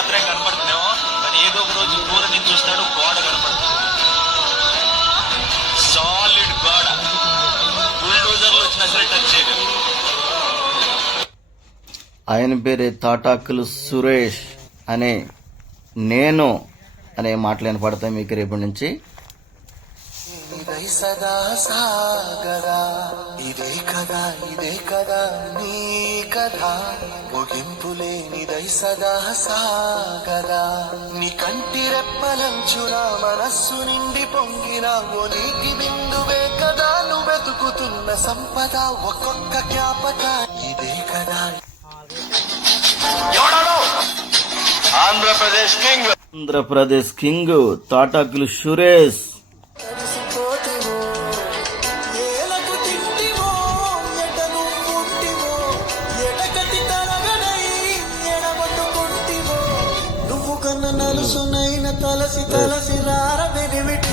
మాత్రమే కనపడుతున్నామో, కానీ ఏదో ఒక రోజు దూరం నుంచి చూస్తాడు, గోడ కనపడుతుంది. సాలిడ్ గోడ, బుల్డోజర్లు వచ్చినా సరే టచ్ చేయలేదు. ఆయన పేరే తాటాకులు సురేష్ అనే నేను అనే మాటలు వినపడతాయి మీకు రేపటి నుంచి. సదా సాగరా ఇదే కదా నీ కదా, ముగింపులేనిదై సదా సాగరా. నీ కంటి రెప్పలంచున మనస్సు నిండి పొంగిన ఓ నీటి బిందువే కదా నువ్వెతుకుతున్న సంపద, ఒక్కొక్క జ్ఞాపక ఇదే కదా. ఆంధ్రప్రదేశ్ కింగ్ తాటాకులు సురేష్. నువ్వు కన్న నలుసునైన తలసి రార వెలివిటి